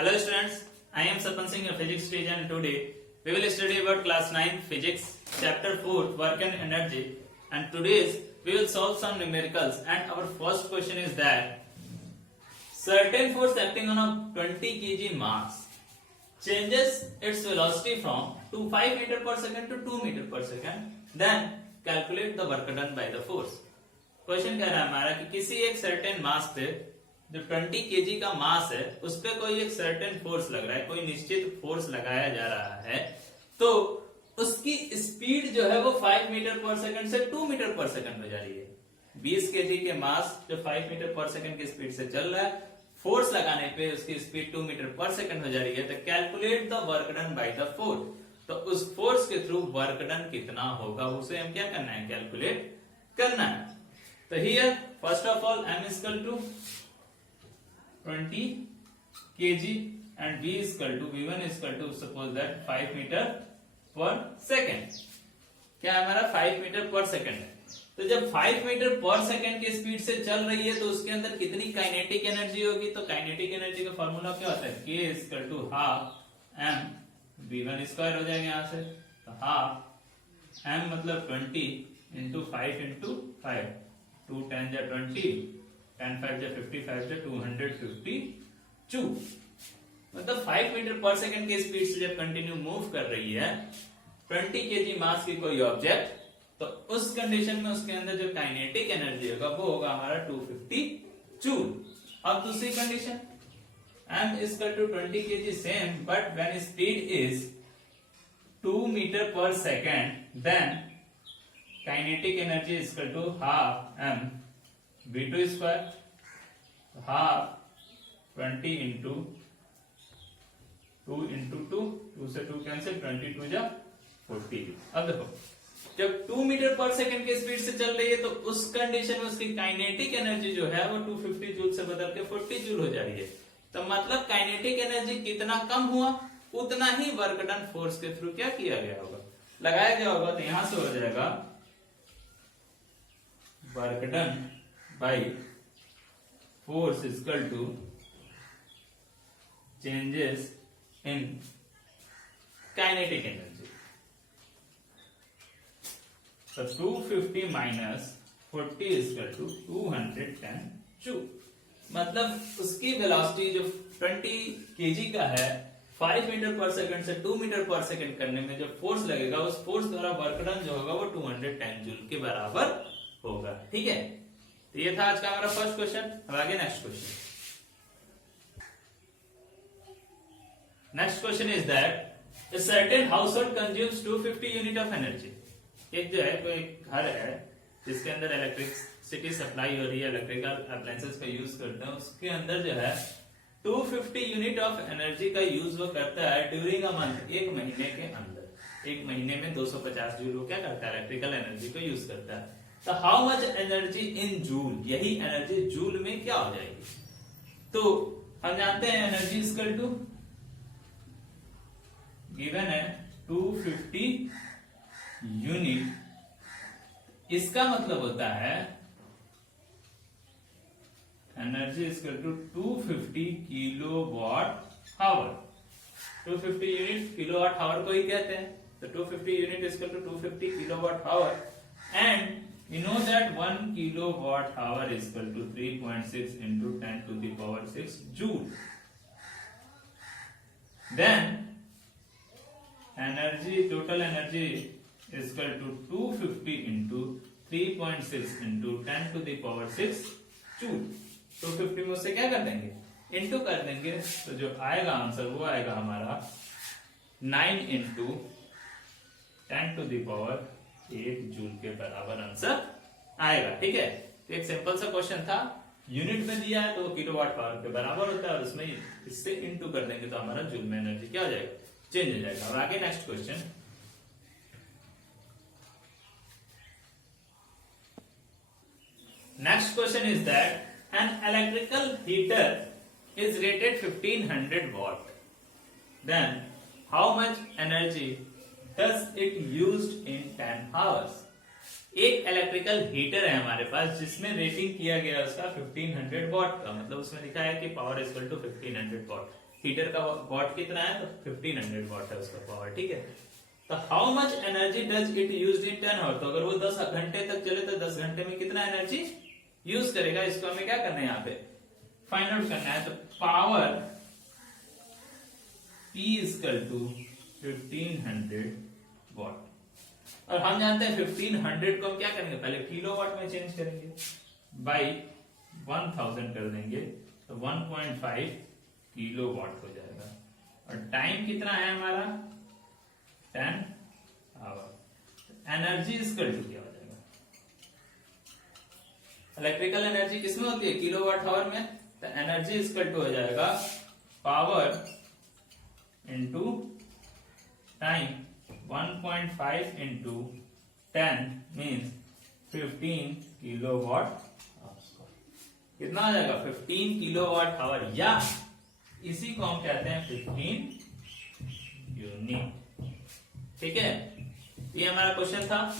Hello students, I am Sapan Singh, your physics teacher, and today we will study about class 9 physics chapter 4 work and energy, and today we will solve some numericals. And our first question is that certain force acting on a 20 kg mass changes its velocity from 5 meter per second to 2 meter per second, then calculate the work done by the force. Question कह रहा है हमारा कि किसी एक certain मास पे जो 20 KG का मास है उस पे कोई एक सर्टेन फोर्स लग रहा है, कोई निश्चित फोर्स लगाया जा रहा है, तो उसकी स्पीड जो है वो 5 मीटर पर सेकंड से 2 मीटर पर सेकंड हो जा रही है। 20 केजी के मास जो 5 मीटर पर सेकंड की स्पीड से चल रहा है, फोर्स लगाने पे उसकी स्पीड 2 मीटर पर सेकंड हो जा रही है। तो calculate the work done by the force, तो उस फोर्स के थ्रू वर्क डन कितना होगा उसे हम क्या करना है, कैलकुलेट करना है। तो here first of all m is equal to 20 kg and v is equal to v1 is equal to suppose that 5 meter per second। क्या हमारा 5 मीटर पर सेकंड है, तो जब 5 मीटर पर सेकंड की स्पीड से चल रही है तो उसके अंदर कितनी काइनेटिक एनर्जी होगी, तो काइनेटिक एनर्जी का फॉर्मूला क्या होता है, k is equal to half m v1 square हो जाएगा यहाँ से, तो half m मतलब 20 into 5 into 5, 2 10 जा 20, 10 5 जा 55 जा 252, मतलब 5 मीटर पर सेकंड की स्पीड से जब कंटिन्यू मूव कर रही है 20 केजी मास की कोई ऑब्जेक्ट, तो उस कंडीशन में उसके अंदर जो काइनेटिक एनर्जी होगा वो होगा हमारा 250 जूल। अब दूसरी condition m is equal to 20 kg same, but when speed is 2 meter per second, then kinetic energy is equal to half m v2 square, half 20 into 2 into 2, 2 से 2 कैंसिल, 22 जा 40। अब देखो जब 2 मीटर पर सेकंड की speed से चल रही है तो उस कंडीशन में उसकी काइनेटिक एनर्जी जो है वो 250 जूल से बदल के 40 जूल हो जा रही है। तो मतलब काइनेटिक एनर्जी कितना कम हुआ उतना ही वर्क डन फोर्स के थ्रू क्या किया गया होगा, लगाया गया होगा। तो यहां से हो जाएगा work done by force is equal to changes in kinetic energy. तो 250 minus 40 is equal to 210 joule, मतलब उसकी वेलोसिटी जो 20 केजी का है 5 मीटर पर सेकंड से 2 मीटर पर सेकंड करने में जो फोर्स लगेगा उस फोर्स द्वारा वर्क डन जो होगा वो 210 जूल के बराबर होगा। ठीक है, तो ये था आज का हमारा फर्स्ट क्वेश्चन। अब आगे next question. Next question is that a certain household consumes 250 unit of energy. एक जो है कोई घर है जिसके अंदर इलेक्ट्रिसिटी सप्लाई हो रही है, इलेक्ट्रिकल अप्लायंसेस का यूज करते हैं, उसके अंदर जो है 250 यूनिट ऑफ एनर्जी का यूज वो करता है ड्यूरिंग अ मंथ, एक महीने के अंदर। एक महीने में 250 जूल वो क्या करता है, इलेक्ट्रिकल एनर्जी को यूज करता है। तो how much energy in joule, यही एनर्जी जूल में क्या हो जाएगी। तो हम जानते हैं एनर्जी इक्वल टू गिवन है 250 यूनिट, इसका मतलब होता है energy equal to 250 kilowatt hour. 250 unit kilowatt hour को ही कहते हैं, तो 250 unit equal to 250 kilowatt hour, and we know that 1 kilowatt hour is equal to 3.6 into 10 to the power 6 joule. Then energy, total energy is equal to 250 into 3.6 into 10 to the power 6 joule। 250 में उससे क्या कर देंगे, into कर देंगे, तो जो आएगा आंसर वो आएगा हमारा 9 into 10 to the power 8 joule के बराबर आंसर आएगा। ठीक है, तो एक सिंपल सा क्वेश्चन था, यूनिट में दिया है तो वो किलोवाट पावर के बराबर होता है और उसमें इससे इनटू कर देंगे तो हमारा जूल में एनर्जी क्या हो जाएगा, चेंज हो जाएगा। और आगे next question. Next question is that an electrical heater is rated 1500 watt, then how much energy does it used in 10 hours। एक इलेक्ट्रिकल हीटर है हमारे पास जिसमें रेटिंग किया गया उसका 1500 वॉट का, मतलब उसमें लिखा है कि power equal to 1500 watt. Heater का वॉट कितना है, तो 1500 वॉट है उसका पावर, ठीक है। तो how much energy does it use in 10 hour, तो अगर वो 10 घंटे तक चले तो 10 घंटे में कितना एनर्जी यूज करेगा, इसको हमें क्या करना है यहाँ पे फाइंड आउट करना है। तो power P equal to 1500 watt, और हम जानते हैं 1500 को हम क्या करेंगे, पहले किलोवाट में चेंज करेंगे, बाई 1000 कर देंगे तो 1.5 किलोवाट हो जाएगा। और टाइम कितना है हमारा 10 आवर। एनर्जी इक्वल टू क्या हो जाएगा, इलेक्ट्रिकल एनर्जी किसमें होती है, किलोवाट आवर में, तो एनर्जी इक्वल टू हो जाएगा power into time, 1.5 into 10 means 15 kilowatt, कितना आ जाएगा 15 किलोवाट आवर, या इसी को हम कहते हैं 15 यूनिट, ठीक है। ये हमारा क्वेश्चन था।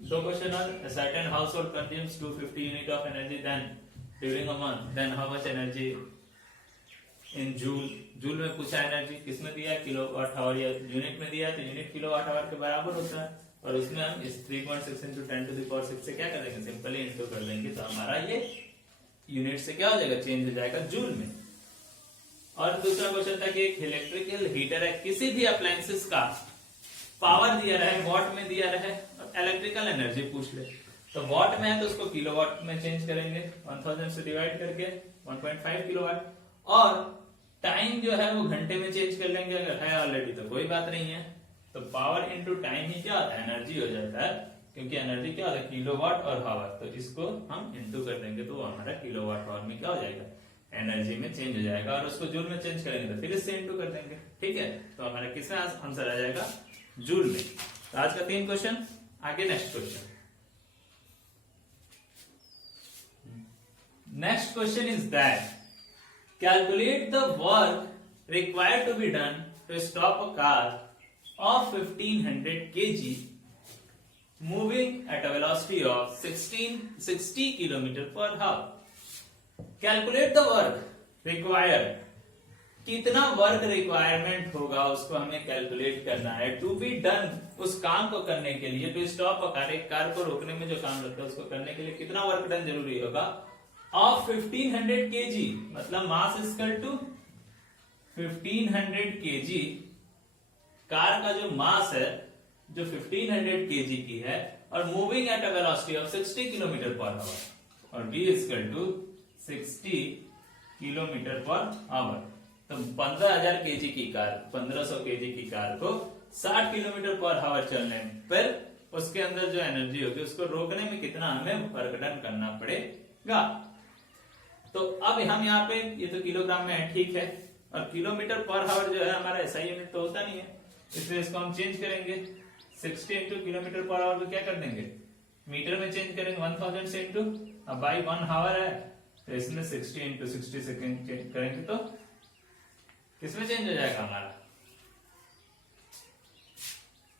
दो क्वेश्चन और, a certain household consumes 250 unit of energy then during a month, then how much energy in joule, joule में पूछा एनर्जी, किसमें दिया किलोवाट आवर या यूनिट में दिया, तो यूनिट किलोवाट आवर के बराबर होता है, और उसमें हम इस 3.6 into 10 to the power 6 से क्या कर देंगे, सिंपली इंटू कर देंगे, तो हमारा ये यूनिट से क्या हो जाएगा, चेंज हो जाएगा जूल में। और दूसरा क्वेश्चन था कि एक इलेक्ट्रिकल हीटर है, किसी भी अप्लायंसेस का पावर दिया रहे, वॉट में दिया रहे, और इलेक्ट्रिकल एनर्जी पूछ ले, तो वॉट में है तो उसको किलोवाट में चेंज करेंगे, 1000 से डिवाइड करके 1.5 किलोवाट, और टाइम जो है वो घंटे में चेंज कर लेंगे, अगर है ऑलरेडी तो कोई बात नहीं है। तो पावर इंटू टाइम ही क्या होता है, एनर्जी हो जाता है, क्योंकि एनर्जी क्या होता है किलोवाट और आवर, तो इसको हम इंटू कर देंगे तो हमारा किलोवाट आवर में क्या हो जाएगा, एनर्जी में चेंज हो जाएगा, और उसको जूल में चेंज करेंगे तो फिर इससे इंटू कर देंगे, ठीक है। तो हमारा किसमें आंसर आ जाएगा, जूल में। तो आज का 3 क्वेश्चन, आगे next question. Next question is that calculate the work required to be done to stop a car of 1500 kg moving at a velocity of 60 km per hour. Calculate the work required, कितना work requirement होगा उसको हमें calculate करना है, to be done, उस काम को करने के लिए, टू स्टॉप अ कार, एक कार को रोकने में जो काम लगता है उसको करने के लिए कितना वर्क डन जरूरी होगा, ऑफ 1500 kg, मतलब mass equal to 1500 kg, car का जो मास है जो 1500 kg की है, और moving at a velocity of 60 kilometre per hour, और v equal to 60 kilometre per hour. तो 15000 kg की कार, 1500 kg की कार को 60 किलोमीटर पर आवर चलने पर उसके अंदर जो एनर्जी होगी उसको रोकने में कितना हमें वर्क डन करना पड़ेगा। तो अब हम यहाँ पे, ये तो किलोग्राम में है, ठीक है, और किलोमीटर पर आवर जो है हमारा ऐसा यूनिट तो होता नहीं है, इसलिए इसको हम चेंज करेंगे, 60 इंटू किलोमीटर पर आवर को क्या कर देंगे, मीटर में चेंज करेंगे, 1000 से इंटू, अब बाई 1 आवर है तो इसमें 60 इंटू 60 सेकेंड चेंज करेंगे तो किसमें चेंज हो जाएगा हमारा,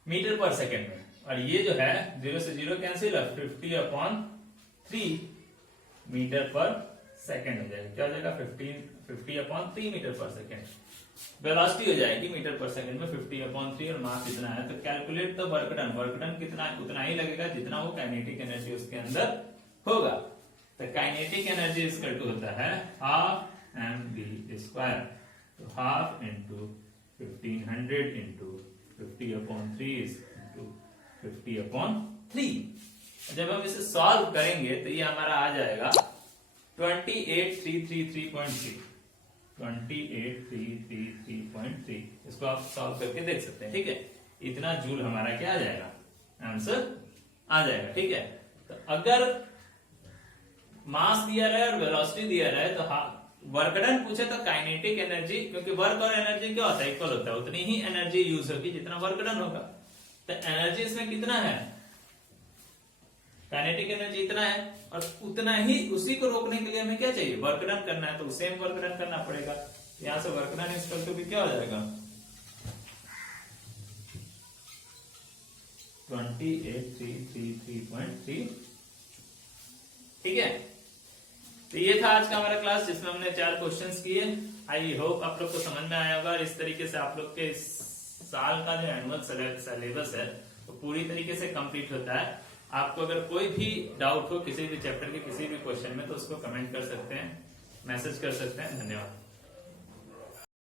मीटर पर सेकेंड में, और ये जो है 0 से 0 कैंसिल, 50/3 मीटर पर सेकेंड हो जाएगा, क्या हो जाएगा 50/3 मीटर पर सेकेंड, वेलोसिटी हो जाएगी मीटर पर सेकेंड में 50/3, और मास इतना है। तो calculate the work done, work done कितना, उतना ही लगेगा जितना वो काइनेटिक एनर्जी उसके अंदर होगा। तो काइनेटिक एनर्जी इक्वल टू होता है हाफ mv², तो हाफ इंटू 1500 इंटू 50/3 इंटू 50/3। जब हम इसे सॉल्व करेंगे तो ये हमारा आ जाएगा 28333.3, 28333.3, इसको आप सॉल्व करके देख सकते हैं, ठीक है। इतना जूल हमारा क्या आ जाएगा, आंसर आ जाएगा, ठीक है। तो अगर मास दिया रहे और वेलोसिटी दिया रहे तो वर्क डन पूछे तो काइनेटिक एनर्जी, क्योंकि वर्क और एनर्जी क्या होता है, इक्वल होता है, उतनी ही एनर्जी यूज होगी जितना वर्क डन होगा। तो एनर्जी इसमें कितना है, काइनेटिक एनर्जी इतना है, और उतना ही, उसी को रोकने के लिए हमें क्या चाहिए, वर्क डन करना है, तो सेम वर्क डन करना पड़ेगा। यहां से वर्क डन इक्वल टू भी क्या हो जाएगा 28333.3, ठीक है। तो ये था आज का हमारा क्लास जिसमें हमने 4 क्वेश्चंस किए। आई होप आप लोग को समझ में आया होगा और इस तरीके से आप लोग के इस साल का जो एनुअल सिलेबस है वो तो पूरी तरीके से कंप्लीट होता है। आपको अगर कोई भी डाउट हो किसी भी चैप्टर के किसी भी क्वेश्चन में तो उसको कमेंट कर सकते हैं, मैसेज कर सकते हैं। धन्यवाद।